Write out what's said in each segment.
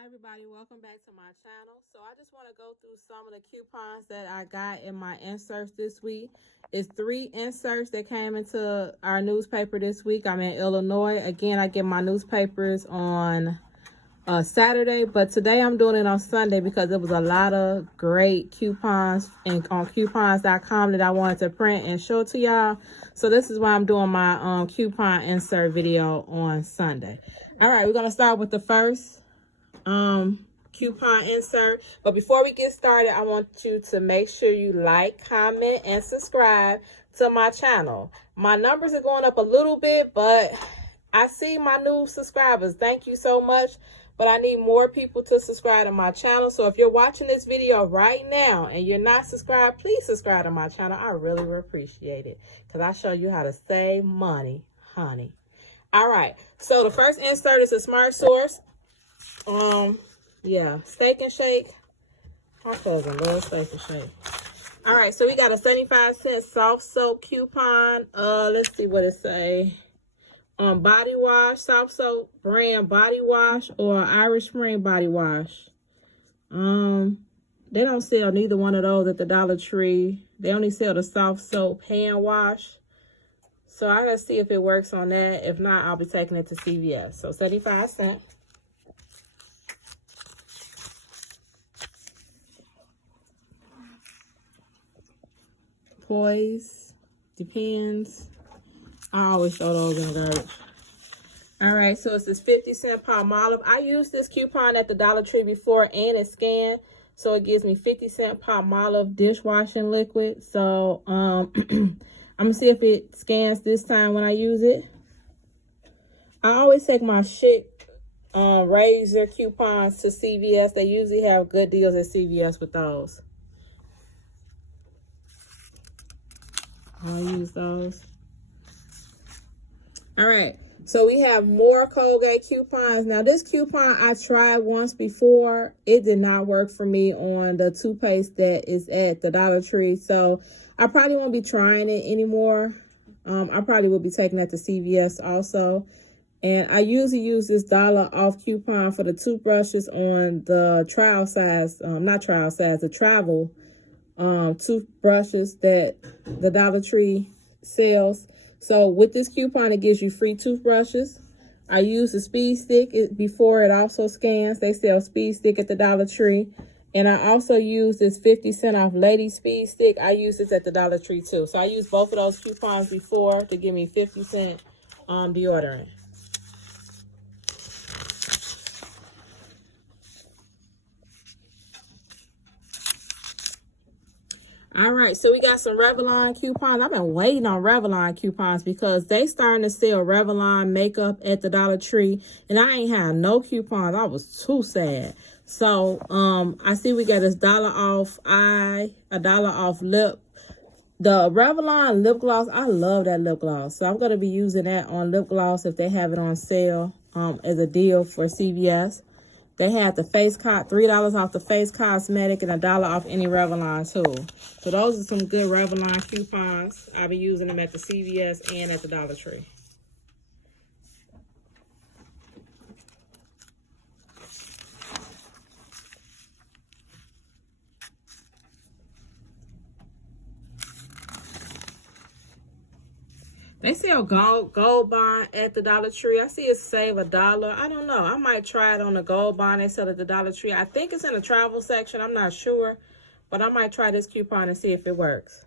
Hi everybody, welcome back to my channel. So I just want to go through some of the coupons that I got in my inserts this week. It's 3 inserts that came into our newspaper this week. I'm in Illinois. Again, I get my newspapers on Saturday, but today I'm doing it on Sunday because there was a lot of great coupons on coupons.com that I wanted to print and show to y'all. So this is why I'm doing my coupon insert video on Sunday. All right, we're gonna start with the first coupon insert. But before we get started, I want you to make sure you like, comment, and subscribe to my channel. My numbers are going up a little bit, but I see my new subscribers. Thank you so much. But I need more people to subscribe to my channel. So if you're watching this video right now and you're not subscribed, please subscribe to my channel. I really would appreciate it because I show you how to save money, honey. All right. So the first insert is a Smart Source. Yeah, Steak and Shake. My cousin loves Steak and Shake. All right, so we got a 75-cent soft soap coupon. Let's see what it say. Body wash, soft soap brand body wash or Irish Spring body wash. They don't sell neither one of those at the Dollar Tree. They only sell the soft soap hand wash. So I gotta see if it works on that. If not, I'll be taking it to CVS. So 75 cents. Poise, depends. I always throw those in the garbage. All right, so it's this 50-cent Palmolive. I used this coupon at the Dollar Tree before and it scanned. So it gives me 50-cent Palmolive dishwashing liquid. So I'm gonna see if it scans this time when I use it. I always take my Schick razor coupons to CVS. They usually have good deals at CVS with those. I'll use those. All right, so we have more Colgate coupons. Now this coupon I tried once before. It did not work for me on the toothpaste that is at the Dollar Tree. So I probably won't be trying it anymore. I probably will be taking that to CVS also. And I usually use this $1 off coupon for the toothbrushes on the trial size, not trial size, the travel toothbrushes that the Dollar Tree sells. So with this coupon, it gives you free toothbrushes. I use the Speed Stick before it also scans. They sell Speed Stick at the Dollar Tree. And I also use this 50-cent off Lady Speed Stick. I use this at the Dollar Tree too. So I used both of those coupons before to give me 50-cent deodorant. All right, so we got some Revlon coupons. I've been waiting on Revlon coupons because they starting to sell Revlon makeup at the Dollar Tree, and I ain't had no coupons. I was too sad. So I see we got this $1 off eye, $1 off lip. The Revlon lip gloss, I love that lip gloss. So I'm going to be using that on lip gloss if they have it on sale as a deal for CVS. They had the face $3 off the face cosmetic and $1 off any Revlon too. So those are some good Revlon coupons. I'll be using them at the CVS and at the Dollar Tree. They sell gold bond at the Dollar Tree. I see it save $1. I don't know. I might try it on the gold bond they sell at the Dollar Tree. I think it's in the travel section. I'm not sure. But I might try this coupon and see if it works.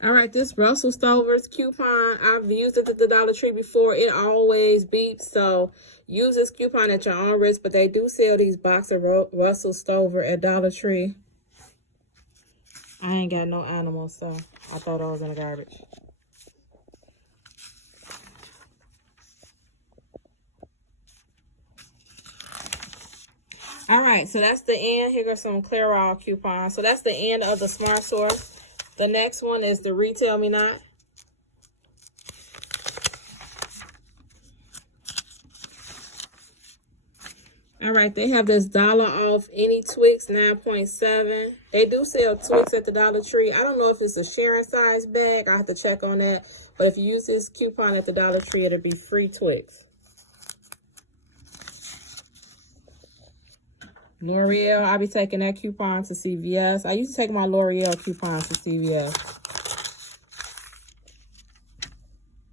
All right, this Russell Stover's coupon, I've used it at the Dollar Tree before. It always beeps, so use this coupon at your own risk. But they do sell these box of Russell Stover at Dollar Tree. I ain't got no animals, so I throw those in the garbage. All right, so that's the end. Here goes some Clairol coupons. So that's the end of the Smart Source. The next one is the Retail Me Not. All right, they have this dollar off any Twix 9.7. They do sell Twix at the Dollar Tree. I don't know if it's a sharing size bag. I have to check on that. But if you use this coupon at the Dollar Tree, it'll be free Twix. L'Oreal, I'll be taking that coupon to CVS. I used to take my L'Oreal coupons to CVS.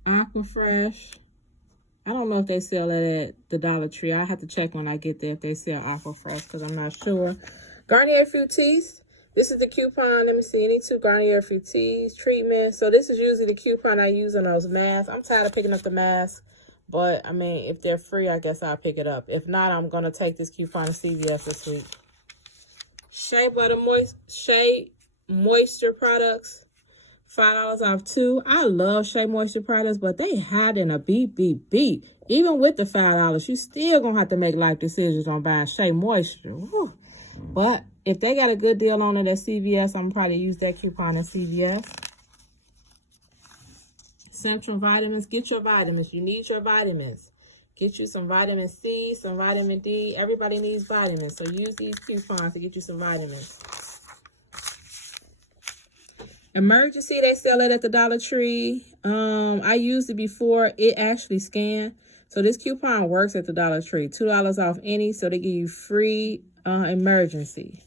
Aquafresh. I don't know if they sell it at the Dollar Tree. I have to check when I get there if they sell Aquafresh because I'm not sure. Garnier Fructis. This is the coupon. Let me see. Any two Garnier Fructis treatment. So this is usually the coupon I use on those masks. I'm tired of picking up the masks. But, I mean, if they're free, I guess I'll pick it up. If not, I'm going to take this coupon to CVS this week. Shea Moisture products. $5 off 2. I love Shea Moisture products, but they hide in a beep. Even with the $5, you still gonna have to make life decisions on buying Shea Moisture. Whew. But if they got a good deal on it at CVS, I'm gonna probably use that coupon at CVS. Central Vitamins. Get your vitamins. You need your vitamins. Get you some vitamin C, some vitamin D. Everybody needs vitamins, so use these coupons to get you some vitamins. Emergency, they sell it at the Dollar Tree. I used it before. It actually scanned. So this coupon works at the Dollar Tree. $2 off any, so they give you free emergency.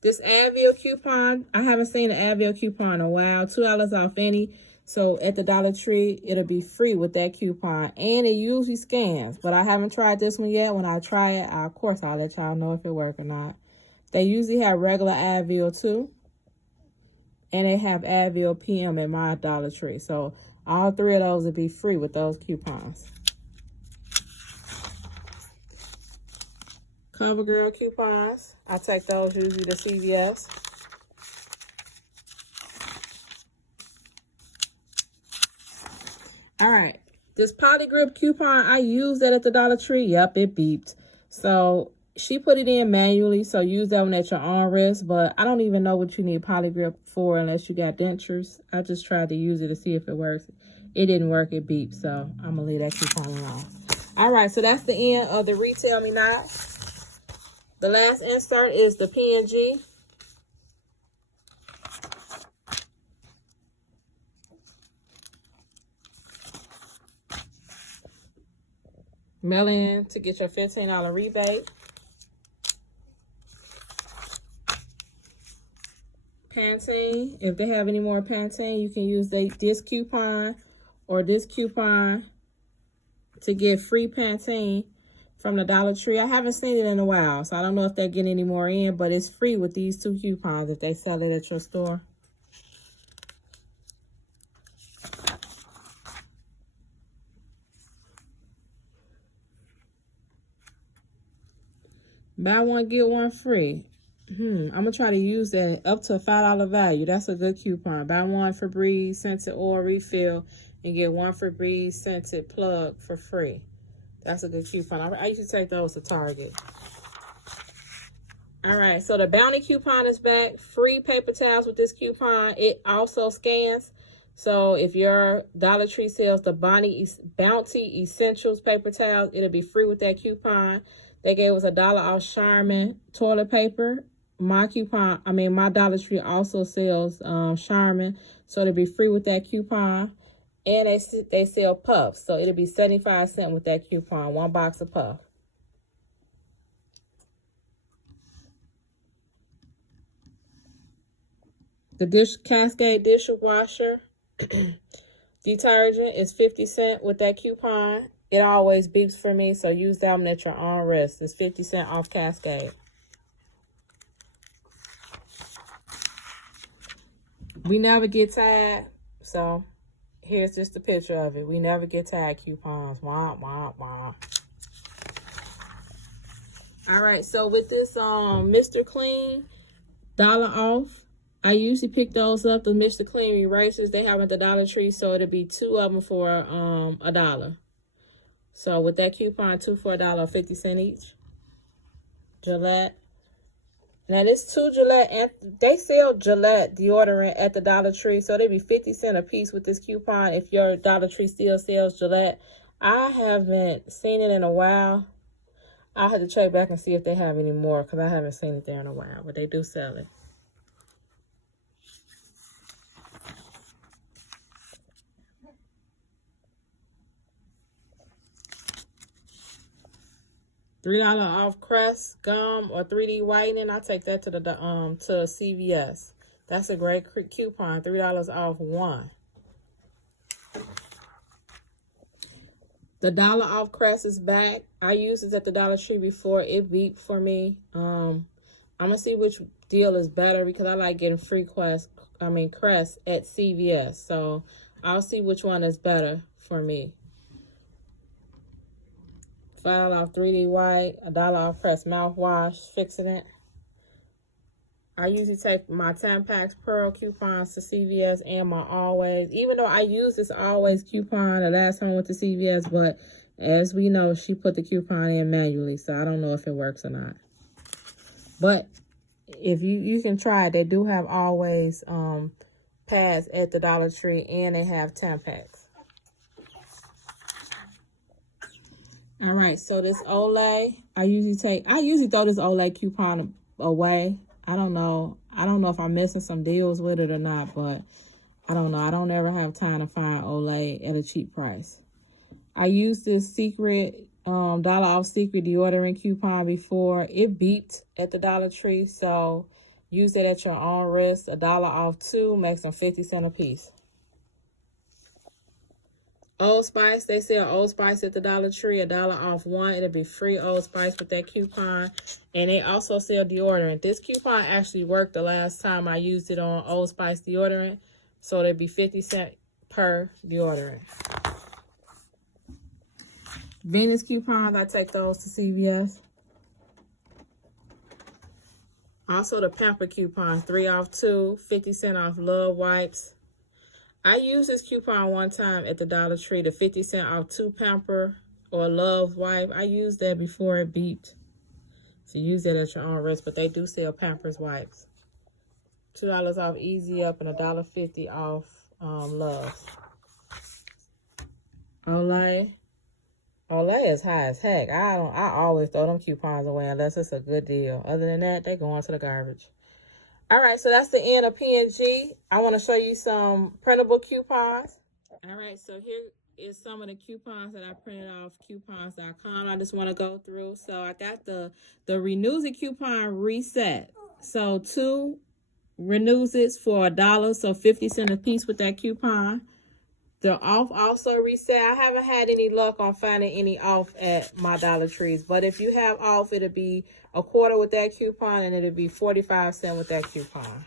This Advil coupon, I haven't seen an Advil coupon in a while. $2 off any. So at the Dollar Tree, it'll be free with that coupon. And it usually scans. But I haven't tried this one yet. When I try it, of course, I'll let y'all know if it works or not. They usually have regular Advil too. And they have Advil PM at my Dollar Tree. So all 3 of those will be free with those coupons. CoverGirl coupons. I take those usually to CVS. All right. This Polygrip coupon, I used that at the Dollar Tree. Yep, it beeped. So she put it in manually, so use that one at your own risk. But I don't even know what you need Polygrip for unless you got dentures. I just tried to use it to see if it works. It didn't work. It beeped, so I'm going to leave that coupon alone. All right, so that's the end of the Retail Me Not. The last insert is the P&G. Mail in to get your $15 rebate. Pantene, if they have any more Pantene, you can use this coupon or this coupon to get free Pantene from the Dollar Tree. I haven't seen it in a while, so I don't know if they're getting any more in, but it's free with these 2 coupons if they sell it at your store. Buy one, get one free. I'm going to try to use that up to a $5 value. That's a good coupon. Buy one Febreze scented oil refill and get one Febreze scented plug for free. That's a good coupon. I used to take those to Target. All right, so the Bounty coupon is back. Free paper towels with this coupon. It also scans. So if your Dollar Tree sells the Bounty Essentials paper towels, it'll be free with that coupon. They gave us $1 off Charmin toilet paper. My Dollar Tree also sells Charmin, so it'll be free with that coupon. And they sell puffs, so it'll be 75 cents with that coupon, 1 box of puff. The Cascade dishwasher detergent is 50 cents with that coupon. It always beeps for me, so use that one at your own risk. It's 50 cents off Cascade. We never get tired, so here's just a picture of it. We never get tired coupons. Wah, wah, wah. All right, so with this Mr. Clean $1 off, I usually pick those up, the Mr. Clean erasers they have at the Dollar Tree, so it'll be 2 of them for $1. So with that coupon, 2 for $1.50 each. Gillette. Now this 2 Gillette, and they sell Gillette deodorant at the Dollar Tree, so they be 50 cents a piece with this coupon if your Dollar Tree still sells Gillette. I haven't seen it in a while. I'll have to check back and see if they have any more because I haven't seen it there in a while, but they do sell it. $3 off Crest gum or 3D whitening. I'll take that to the to CVS. That's a great coupon. $3 off one. The $1 off Crest is back. I used this at the Dollar Tree before. It beeped for me. I'm gonna see which deal is better because I like getting free Crest at CVS. So I'll see which one is better for me. $5 off 3D white, $1 off Crest mouthwash, fixing it. I usually take my Tampax Pearl coupons to CVS and my Always. Even though I use this Always coupon the last time I went to CVS, but as we know, she put the coupon in manually, so I don't know if it works or not. But if you can try it, they do have Always pads at the Dollar Tree, and they have Tampax. All right, so this Olay, I usually throw this Olay coupon away. I don't know if I'm missing some deals with it or not, but I don't know. I don't ever have time to find Olay at a cheap price. I used this secret $1 off secret deodorant coupon before. It beeped at the Dollar Tree, so use it at your own risk. $1 off 2 makes them 50 cents a piece. Old Spice, they sell Old Spice at the Dollar Tree, $1 off 1. It'll be free Old Spice with that coupon. And they also sell deodorant. This coupon actually worked the last time I used it on Old Spice deodorant. So it'll be 50 cents per deodorant. Venus coupons, I take those to CVS. Also the Pamper coupon, 3 off 2, 50 cents off Love Wipes. I used this coupon one time at the Dollar Tree, the 50 cents off 2 Pamper or Love Wipe. I used that before it beeped. So use that at your own risk, but they do sell Pampers wipes. $2 off Easy Up and $1.50 off Love. Olay. Olay is high as heck. I always throw them coupons away unless it's a good deal. Other than that, they go into the garbage. All right, so that's the end of P&G. I want to show you some printable coupons. All right, so here is some of the coupons that I printed off coupons.com. I just want to go through. So I got the Renews It coupon reset. So 2 Renews It for $1, so 50 cents a piece with that coupon. The off also reset. I haven't had any luck on finding any off at my Dollar Trees. But if you have off, it'll be $1 with that coupon, and it'll be 45 cents with that coupon.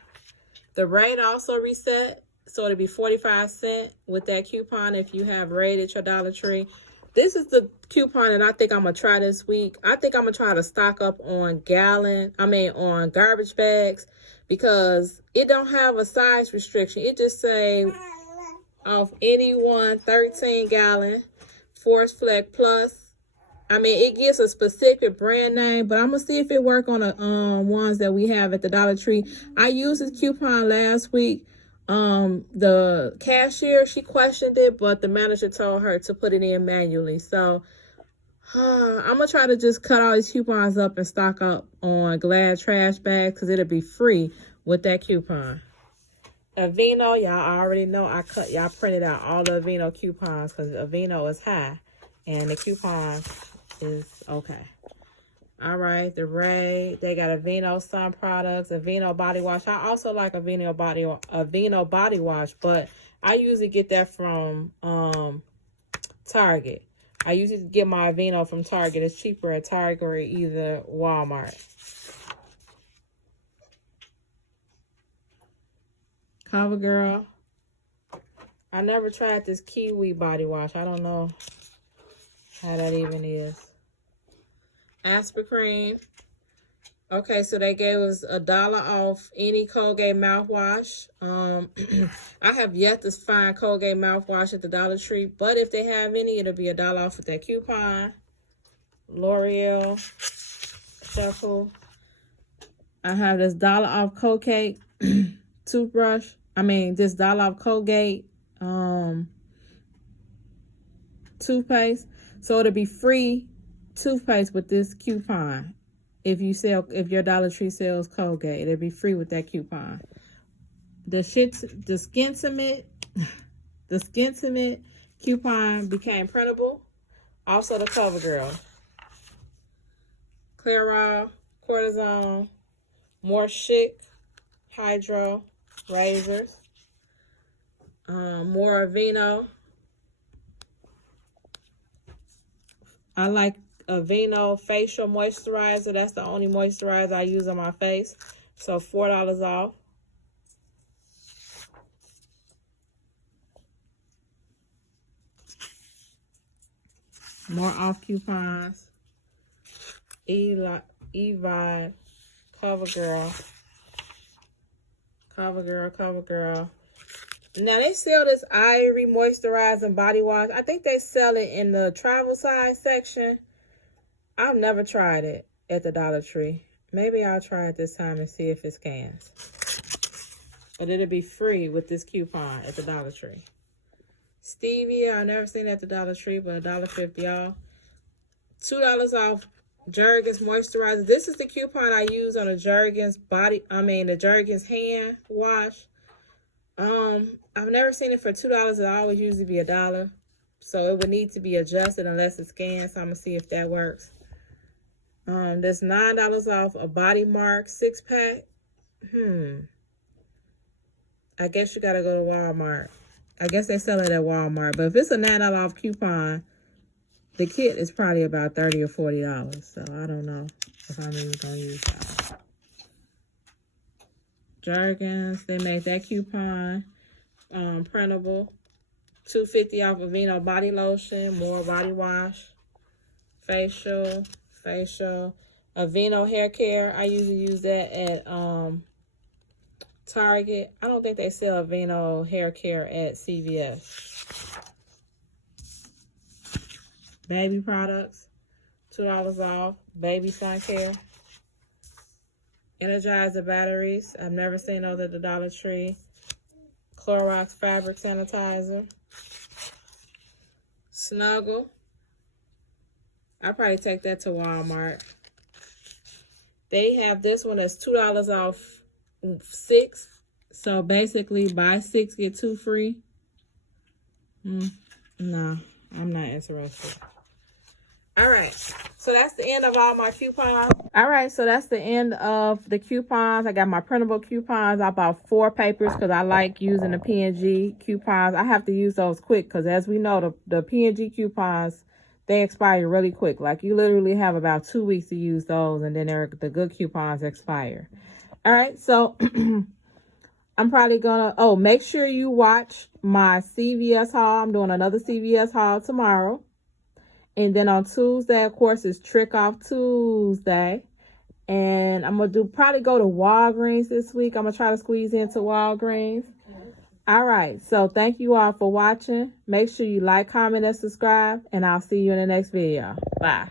The Raid also reset. So it'll be 45 cents with that coupon if you have Raid at your Dollar Tree. This is the coupon that I think I'm going to try this week. I think I'm going to try to stock up on on garbage bags because it don't have a size restriction. It just say off any one 13-gallon Force Flex Plus. It gives a specific brand name, but I'm going to see if it work on the ones that we have at the Dollar Tree. I used this coupon last week. The cashier, she questioned it, but the manager told her to put it in manually. So I'm going to try to just cut all these coupons up and stock up on Glad trash bags because it'll be free with that coupon. Aveeno, y'all already know y'all printed out all the Aveeno coupons because Aveeno is high and the coupon is okay. All right, the Ray, they got Aveeno sun products, Aveeno body wash. I also like Aveeno body wash, but I usually get that from Target. I usually get my Aveeno from Target. It's cheaper at Target or either Walmart. CoverGirl. I never tried this Kiwi body wash. I don't know how that even is. Aspirin. Okay, so they gave us $1 off any Colgate mouthwash. I have yet to find Colgate mouthwash at the Dollar Tree, but if they have any, it'll be $1 off with that coupon. L'Oreal Shuffle. I have this $1 off Colgate toothbrush. This $1 off Colgate toothpaste. So it'll be free toothpaste with this coupon. If your Dollar Tree sells Colgate, it'll be free with that coupon. The Skin Cement coupon became printable. Also the CoverGirl. Clairol, Cortisone, More Chic, Hydro, razors. More Aveeno. I like Aveeno facial moisturizer. That's the only moisturizer I use on my face. So $4 off. More off coupons. E-Vibe, CoverGirl. CoverGirl. Now they sell this Ivory moisturizing body wash. I think they sell it in the travel size section. I've never tried it at the Dollar Tree. Maybe I'll try it this time and see if it scans. But it'll be free with this coupon at the Dollar Tree. Stevia, I've never seen it at the Dollar Tree, but $1.50 off. $2 off Jergens moisturizer. This is the coupon I use on the Jergens the Jergens hand wash. I've never seen it for $2. It always usually be $1. So it would need to be adjusted unless it scans. So I'm gonna see if that works. There's $9 off a Body Mark 6-pack. I guess you gotta go to Walmart. I guess they sell it at Walmart. But if it's a $9 off coupon, the kit is probably about $30 or $40. So I don't know if I'm even gonna use that. Jergens, they made that coupon printable. $2.50 off Aveeno body lotion, more body wash, facial, Aveeno hair care. I usually use that at Target. I don't think they sell Aveeno hair care at CVS. Baby products, $2 off. Baby sun care. Energizer batteries. I've never seen those at the Dollar Tree. Clorox fabric sanitizer. Snuggle. I'll probably take that to Walmart. They have this one that's $2 off 6. So basically buy 6, get 2 free. No, I'm not interested. All right, so that's the end of all my coupons. All right, so that's the end of the coupons. I got my printable coupons. I bought 4 papers because I like using the P&G coupons. I have to use those quick because as we know, the P&G coupons, they expire really quick. Like you literally have about 2 weeks to use those and then the good coupons expire. All right, so I'm probably gonna, make sure you watch my CVS haul. I'm doing another CVS haul tomorrow. And then on Tuesday, of course, is Trick Off Tuesday. And I'm going to probably go to Walgreens this week. I'm going to try to squeeze into Walgreens. All right. So thank you all for watching. Make sure you like, comment, and subscribe. And I'll see you in the next video. Bye.